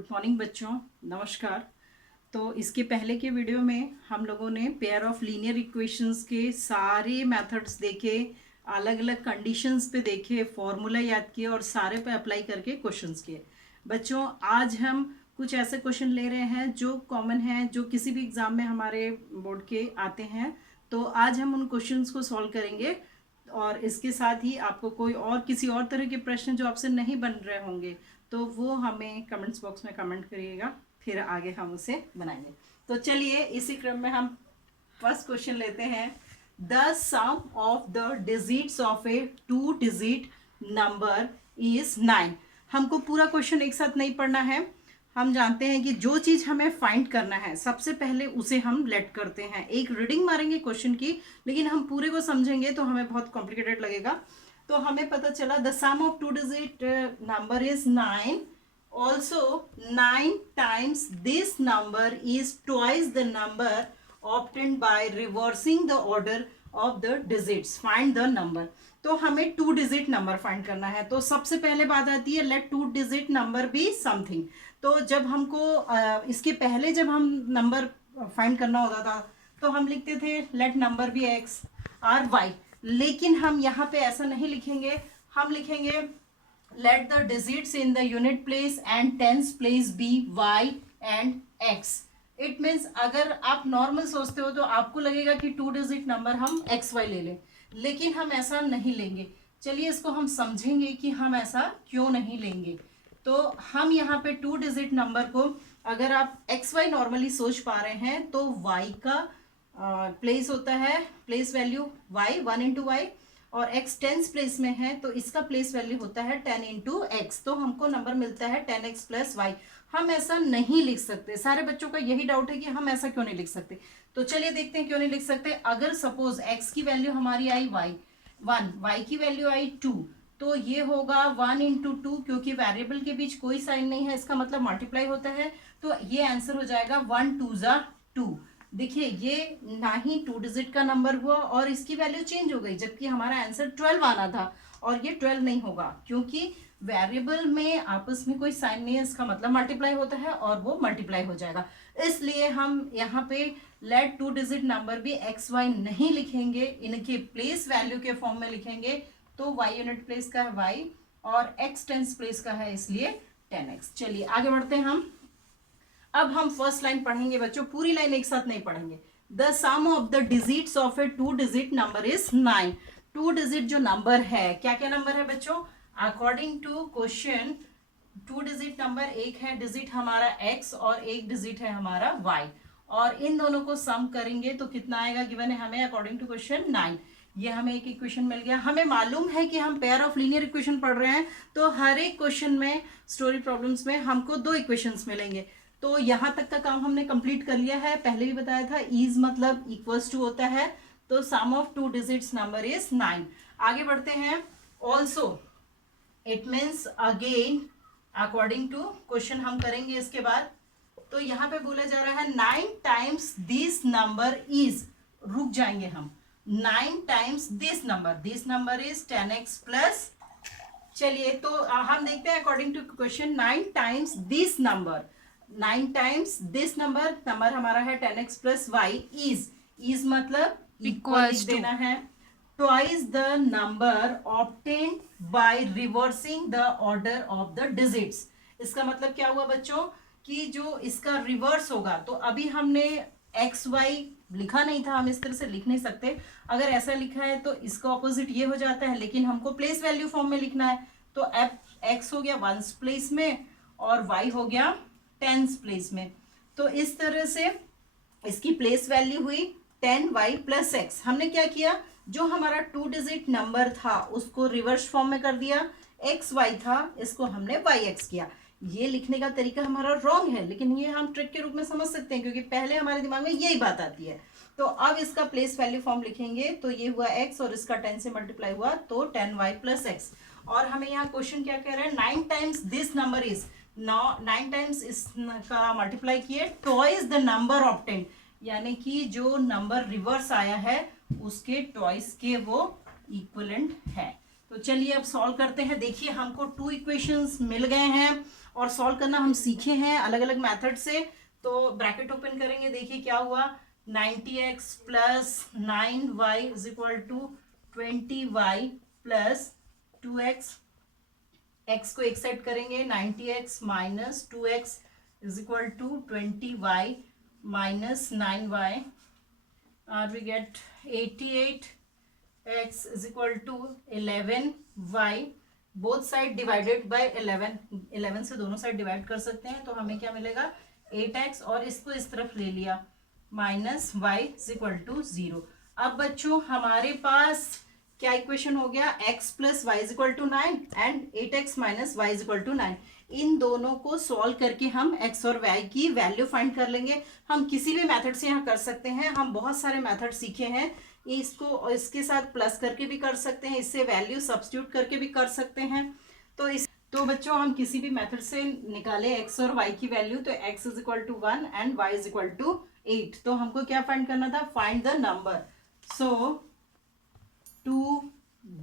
Good morning बच्चों, नमस्कार। तो इसके पहले के वीडियो में हम लोगों ने पेयर ऑफ लीनियर इक्वेशंस के सारे मेथड्स देखे, अलग अलग कंडीशंस पे देखे, फॉर्मूला याद किए और सारे पे अप्लाई करके क्वेश्चंस किए। बच्चों, आज हम कुछ ऐसे क्वेश्चन ले रहे हैं जो कॉमन हैं, जो किसी भी एग्ज़ाम में हमारे बोर्ड के आते हैं। तो आज हम उन क्वेश्चंस को सॉल्व करेंगे और इसके साथ ही आपको कोई और किसी और तरह के प्रश्न जो आपसे नहीं बन रहे होंगे तो वो हमें कमेंट्स बॉक्स में कमेंट करिएगा, फिर आगे हम उसे बनाएंगे। तो चलिए इसी क्रम में हम फर्स्ट क्वेश्चन लेते हैं। The sum of the digits of a 2 digit number is 9। हमको पूरा क्वेश्चन एक साथ नहीं पढ़ना है। हम जानते हैं कि जो चीज़ हमें फाइंड करना है सबसे पहले उसे हम लेट करते हैं। एक रीडिंग मारेंगे क्वेश्चन की, लेकिन हम पूरे को समझेंगे तो हमें बहुत कॉम्प्लिकेटेड लगेगा। तो हमें पता चला the sum of 2 digit number is 9। Also 9 times this number is twice the number obtained by reversing the order of the digits. Find the number. तो हमें 2 डिजिट नंबर फाइंड करना है। तो सबसे पहले बात आती है let 2 digit number be something. तो जब हमको इसके पहले जब हम नंबर फाइंड करना होता था तो हम लिखते थे लेट नंबर बी एक्स और वाई, लेकिन हम यहाँ पे ऐसा नहीं लिखेंगे। हम लिखेंगे let the digits in the unit place and tens place be y and x. It means अगर आप नॉर्मल सोचते हो तो आपको लगेगा कि 2 डिजिट नंबर हम एक्स वाई ले लें, लेकिन हम ऐसा नहीं लेंगे। चलिए इसको हम समझेंगे कि हम ऐसा क्यों नहीं लेंगे। तो हम यहाँ पे 2 डिजिट नंबर को अगर आप एक्स वाई नॉर्मली सोच पा रहे हैं तो वाई का प्लेस होता है, place value y 1 into y, और एक्स टेंस प्लेस में है तो इसका प्लेस वैल्यू होता है 10 इंटू एक्स। तो हमको नंबर मिलता है 10x प्लस वाई। हम ऐसा नहीं लिख सकते। सारे बच्चों का यही डाउट है कि हम ऐसा क्यों नहीं लिख सकते। तो चलिए देखते हैं क्यों नहीं लिख सकते। अगर सपोज x की वैल्यू हमारी आई वाई 1, वाई की वैल्यू आई 2, तो ये होगा 1 इंटू 2, क्योंकि वेरिएबल के बीच कोई साइन नहीं है, इसका मतलब मल्टीप्लाई होता है। तो ये आंसर हो जाएगा 1 2 ज़ा 2। देखिए ये ना ही 2 डिजिट का नंबर हुआ और इसकी वैल्यू चेंज हो गई, जबकि हमारा आंसर 12 आना था और ये 12 नहीं होगा, क्योंकि वेरिएबल में आपस में कोई साइन नहीं है, इसका मतलब मल्टीप्लाई होता है और वो मल्टीप्लाई हो जाएगा। इसलिए हम यहाँ पे लेट 2 डिजिट नंबर भी एक्स वाई नहीं लिखेंगे, इनके प्लेस वैल्यू के फॉर्म में लिखेंगे। तो y यूनिट प्लेस का है y और x टेंस प्लेस का है, इसलिए 10x। चलिए आगे बढ़ते हैं हम। अब हम फर्स्ट लाइन पढ़ेंगे बच्चों, पूरी लाइन एक साथ नहीं पढ़ेंगे। The sum of the digits of a 2 digit number is 9। 2 digit जो नंबर है, क्या क्या नंबर है बच्चों? According to question 2 digit number, एक है डिजिट हमारा x और एक डिजिट है हमारा y, और इन दोनों को सम करेंगे तो कितना आएगा? गिवन है हमें अकॉर्डिंग टू क्वेश्चन 9। ये हमें एक इक्वेशन मिल गया। हमें मालूम है कि हम पेयर ऑफ लीनियर इक्वेशन पढ़ रहे हैं, तो हर एक क्वेश्चन में, स्टोरी प्रॉब्लम्स में हमको 2 इक्वेशंस मिलेंगे। तो यहाँ तक का काम हमने कंप्लीट कर लिया है। पहले भी बताया था इज मतलब इक्वल्स टू होता है। तो sum of 2 digits number is 9। आगे बढ़ते हैं। Also it means again according to question हम करेंगे इसके बाद। तो यहाँ पे बोला जा रहा है 9 टाइम्स दिस नंबर इज, रुक जाएंगे हम, 9 times this number is 10x plus. चलिए तो हम देखते हैं according to question 9 times this number, 9 times this number हमारा है 10x प्लस वाई इज मतलब इक्वल देना है twice the number obtained by reversing the order of the digits. इसका मतलब क्या हुआ बच्चों कि जो इसका रिवर्स होगा, तो अभी हमने एक्स वाई लिखा नहीं था, हम इस तरह से लिख नहीं सकते। अगर ऐसा लिखा है तो इसका ऑपोजिट ये हो जाता है, लेकिन हमको प्लेस वैल्यू फॉर्म में लिखना है। तो एक्स हो गया 1s प्लेस में और वाई हो गया 10s प्लेस में। तो इस तरह से इसकी प्लेस वैल्यू हुई 10y प्लस एक्स। हमने क्या किया, जो हमारा 2 डिजिट नंबर था उसको रिवर्स फॉर्म में कर दिया, एक्स वाई था इसको हमने वाई एक्स किया। ये लिखने का तरीका हमारा रॉन्ग है, लेकिन ये हम ट्रिक के रूप में समझ सकते हैं, क्योंकि पहले हमारे दिमाग में यही बात आती है। तो अब इसका प्लेस वैल्यू फॉर्म लिखेंगे, तो ये हुआ x और इसका 10 से मल्टीप्लाई हुआ तो 10y प्लस एक्स। और हमें यहाँ क्वेश्चन क्या कह रहा है, 9 times this number is, 9 times इसका मल्टीप्लाई किए ट्वाइस द नंबर ऑब्टेन्ड, यानी कि जो नंबर रिवर्स आया है उसके ट्वाइस के वो इक्विवेलेंट है। तो चलिए अब सॉल्व करते हैं। देखिए हमको 2 इक्वेशंस मिल गए हैं और सॉल्व करना हम सीखे हैं अलग अलग मेथड से। तो ब्रैकेट ओपन करेंगे, देखिए क्या हुआ, 90x plus 9y is equal to 20y plus 2x। x को एक साइड करेंगे, 90x minus 2x is equal to 20y minus 9y, और we get 88x is equal to 11y, both side divided by 11 से दोनों side divide कर सकते हैं, तो हमें क्या मिलेगा 8x, और इसको इस तरफ ले लिया, minus y is equal to 0। अब बच्चों हमारे पास क्या इक्वेशन हो गया, x plus Y is equal to 9 and 8x minus y is equal to 9। इन दोनों को सॉल्व करके हम x और y की वैल्यू फाइंड कर लेंगे। हम किसी भी मेथड से यहाँ कर सकते हैं, हम बहुत सारे मेथड सीखे हैं, इसको इसके साथ प्लस करके भी कर सकते हैं, इससे वैल्यू सब्स्टिट्यूट करके भी कर सकते हैं। तो बच्चों हम किसी भी मेथड से निकाले x और y की वैल्यू, तो x is equal to 1 and y is equal to 8। तो हमको क्या फाइंड करना था, find the number. So 2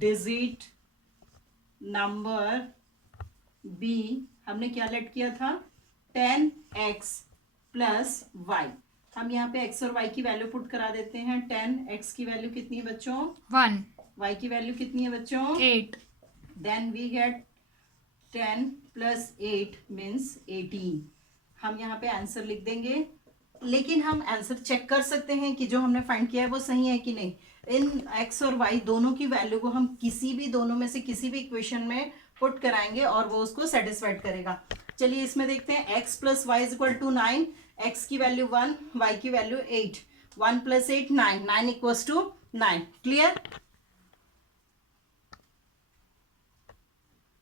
digit number b हमने क्या लेट किया था, 10x प्लस y। हम यहाँ पे x और y की वैल्यू पुट करा देते हैं। 10x की वैल्यू कितनी है बच्चों, 1। y की वैल्यू कितनी है बच्चों, 8। Then we get 10 plus 8 means 18। हम यहाँ पे आंसर लिख देंगे, लेकिन हम आंसर चेक कर सकते हैं कि जो हमने फाइंड किया है वो सही है कि नहीं। इन x और y दोनों की वैल्यू को हम किसी भी दोनों में से किसी भी इक्वेशन में पुट कराएंगे और वो उसको सेटिस्फाइड करेगा। चलिए इसमें देखते हैं, x plus Y is equal to 9, x की वैल्यू 1, y की value 8, 1 plus 8 9, 9 equals to 9। Clear.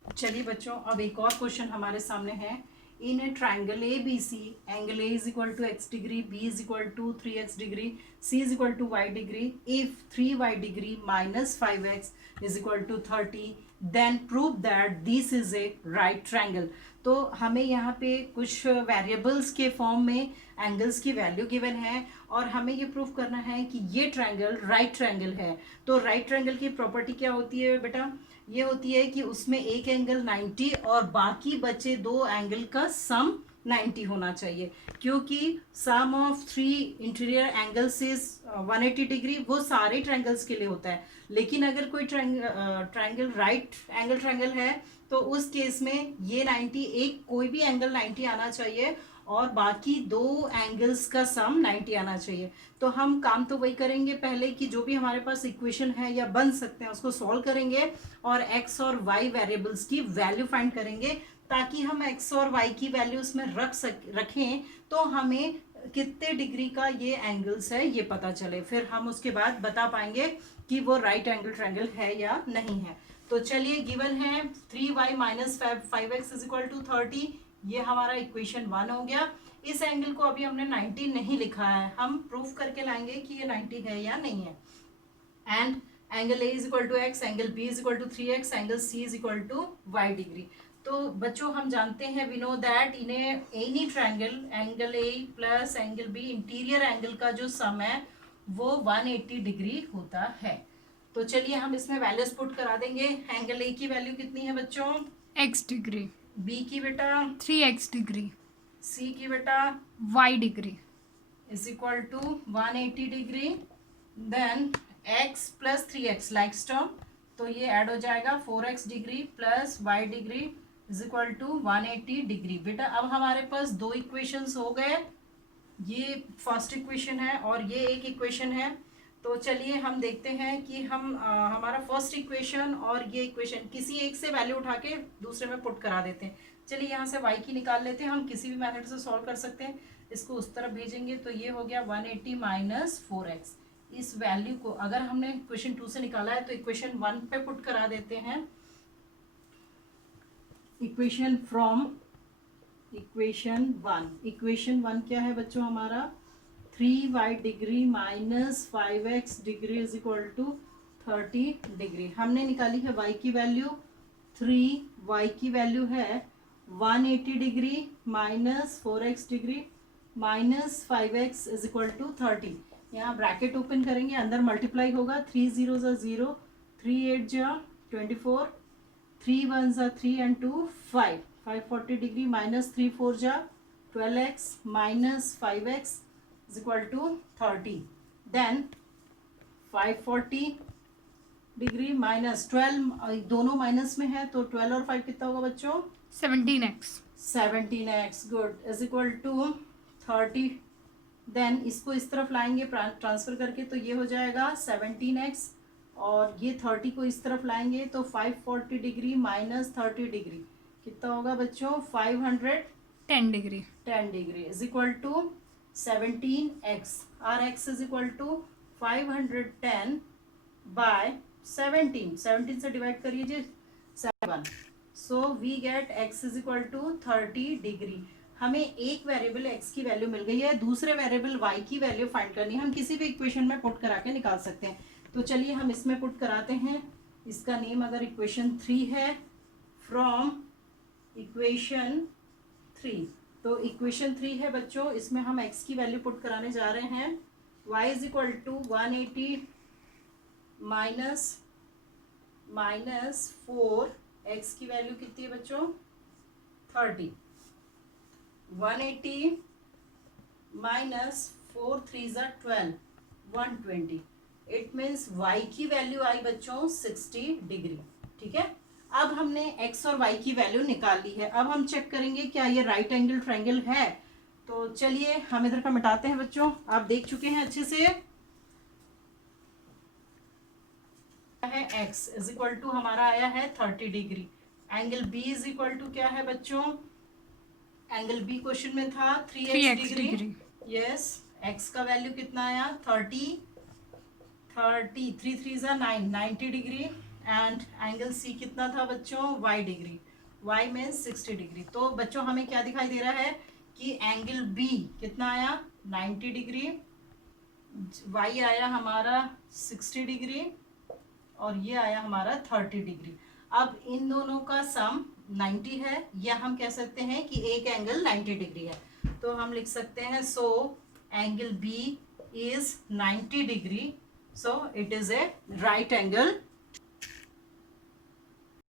चलिए बच्चों अब एक और क्वेश्चन हमारे सामने है। In a triangle A B C, angle A is equal to x degree, b is equal to 3x degree, c is equal to y degree, if 3y degree minus 5x is equal to 30, then prove that this is a right triangle. तो हमें यहाँ पे कुछ variables के form में angles की value given है, और हमें ये प्रूव करना है कि ये ट्राइंगल राइट ट्राइंगल है। तो राइट ट्राइंगल की प्रॉपर्टी क्या होती है बेटा, ये होती है कि उसमें एक एंगल 90 और बाकी बचे दो एंगल का सम 90 होना चाहिए, क्योंकि sum of 3 interior angles is 180 degree, वो सारे ट्रायंगल्स के लिए होता है। लेकिन अगर कोई ट्रायंगल राइट एंगल ट्रायंगल है तो उस केस में ये 90, एक कोई भी एंगल 90 आना चाहिए और बाकी दो एंगल्स का सम 90 आना चाहिए। तो हम काम तो वही करेंगे पहले कि जो भी हमारे पास इक्वेशन है या बन सकते हैं उसको सॉल्व करेंगे और x और y वेरिएबल्स की वैल्यू फाइंड करेंगे, ताकि हम x और y की वैल्यू उसमें रखें तो हमें कितने डिग्री का ये एंगल्स है ये पता चले, फिर हम उसके बाद बता पाएंगे कि वो राइट एंगल ट्रायंगल है या नहीं है। तो चलिए गिवन है 3y minus 5x is equal to 30, ये हमारा इक्वेशन 1 हो गया। इस एंगल को अभी हमने 90 नहीं लिखा है, हम प्रूफ करके लाएंगे कि ये 90 है या नहीं है। And angle A is equal to x, angle B is equal to 3x, angle C is equal to y degree. तो बच्चों हम जानते हैं we know that in any triangle angle A plus angle B interior angle का जो सम है वो 180 degree होता है। तो चलिए हम इसमें वैल्यूज पुट करा देंगे। एंगल ए की वैल्यू कितनी है बच्चों, x डिग्री, बी की बेटा 3x डिग्री, सी की बेटा y degree is equal to 180 degree, then x plus 3x likes term, तो ये ऐड हो जाएगा 4x degree plus y degree is equal to 180 degree. बेटा अब हमारे पास दो इक्वेशंस हो गए, ये फर्स्ट इक्वेशन है और ये एक इक्वेशन है। तो चलिए हम देखते हैं कि हम हमारा फर्स्ट इक्वेशन और ये इक्वेशन किसी एक से वैल्यू उठा के दूसरे में पुट करा देते हैं। चलिए यहाँ से y की निकाल लेते हैं, हम किसी भी मेथड से सॉल्व कर सकते हैं। इसको उस तरफ भेजेंगे तो ये हो गया 180 माइनस 4x। इस वैल्यू को अगर हमने इक्वेशन 2 से निकाला है तो इक्वेशन 1 पे पुट करा देते हैं। इक्वेशन फ्रॉम इक्वेशन 1 क्या है बच्चों हमारा, 3y degree minus 5x degree is equal to 30 degree. हमने निकाली है y की वैल्यू 3, y की वैल्यू है 180 degree minus 4x degree minus 5x is equal to 30। यहाँ ब्रैकेट ओपन करेंगे, अंदर मल्टीप्लाई होगा, 3 0 0, 3 8 24, 3 1 3 एंड 2 5, 540 डिग्री माइनस 3 4 जा 12x minus 5x is equal to 30. Then 540 degree minus 12, दोनों माइनस में है तो 12 और 5 कितना होगा बच्चों? 17x. 17x. Good. Is equal to 30. Then इसको इस तरफ लाएंगे ट्रांसफर करके तो ये हो जाएगा 17x, और ये 30 को इस तरफ लाएंगे तो 540 डिग्री माइनस 30 डिग्री कितना होगा बच्चों? 510 degree. Is equal to 17x. Or x is equal to 510 by 17 से डिवाइड करिए 7. So we get x is equal to 30 degree. हमें एक वेरिएबल x की वैल्यू मिल गई है, दूसरे वेरिएबल y की वैल्यू फाइंड करनी है. हम किसी भी इक्वेशन में पुट करा के निकाल सकते हैं. तो चलिए हम इसमें पुट कराते हैं. इसका नेम अगर इक्वेशन 3 है, फ्रॉम इक्वेशन 3. तो इक्वेशन 3 है बच्चों, इसमें हम x की वैल्यू पुट कराने जा रहे हैं. y is equal to 180 minus 4, x की वैल्यू कितनी है बच्चों? 30. 180 माइनस 4 3 ज़ा 12, 120. इट मीन्स y की वैल्यू आई बच्चों 60 डिग्री. ठीक है. अब हमने x और y की वैल्यू निकाल ली है. अब हम चेक करेंगे क्या ये राइट एंगल ट्रायंगल है. तो चलिए हम इधर का मिटाते हैं बच्चों. आप देख चुके हैं अच्छे से. है x इज इक्वल टू हमारा आया है 30 degree. Angle b is equal to क्या है बच्चों? एंगल b क्वेश्चन में था 3x डिग्री. यस. x का वैल्यू कितना आया? 30. 3 3 ज़ा 9, 90 डिग्री. एंड एंगल c कितना था बच्चों? y degree. y means 60 degree. तो बच्चों हमें क्या दिखाई दे रहा है कि एंगल b कितना आया? 90 डिग्री. y आया हमारा 60 डिग्री और ये आया हमारा 30 डिग्री. अब इन दोनों का सम 90 है, या हम कह सकते हैं कि एक एंगल 90 डिग्री है. तो हम लिख सकते हैं so angle B is 90 degree. So it is a right angle